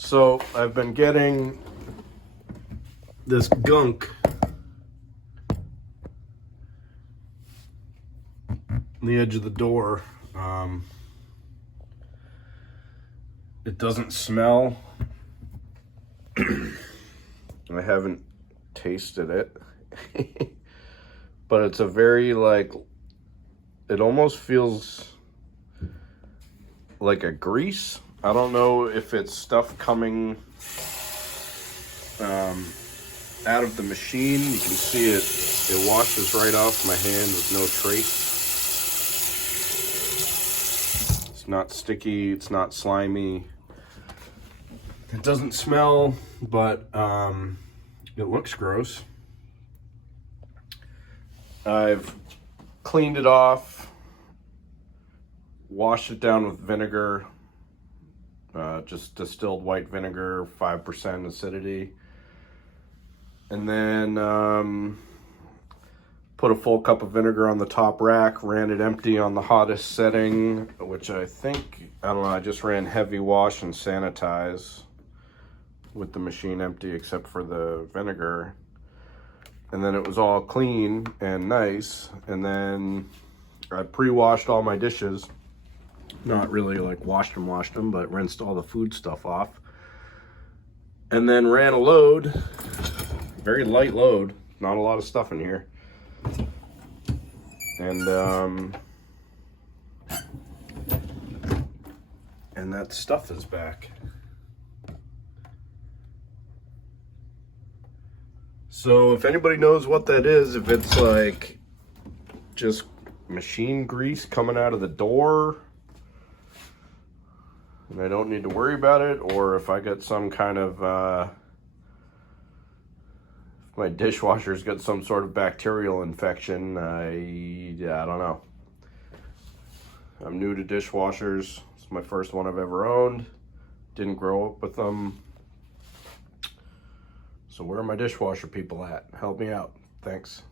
So I've been getting this gunk on the edge of the door. It doesn't smell. I haven't tasted it, but it's a very it almost feels like a grease. I don't know if it's stuff coming out of the machine. You can see it washes right off my hand with no trace. It's not sticky, it's not slimy. It doesn't smell, but it looks gross. I've cleaned it off, washed it down with vinegar, just distilled white vinegar, 5% acidity. And then put a full cup of vinegar on the top rack, ran it empty on the hottest setting, which I don't know, I just ran heavy wash and sanitize with the machine empty except for the vinegar. And then it was all clean and nice. And then I pre-washed all my dishes. Not really like washed them, but rinsed all the food stuff off. And then ran a load, very light load, not a lot of stuff in here. And that stuff is back. So if anybody knows what that is, if it's like just machine grease coming out of the door and I don't need to worry about it, or if I got some kind of if my dishwasher's got some sort of bacterial infection, I don't know. I'm new to dishwashers. It's my first one I've ever owned. Didn't grow up with them. So where are my dishwasher people at? Help me out. Thanks.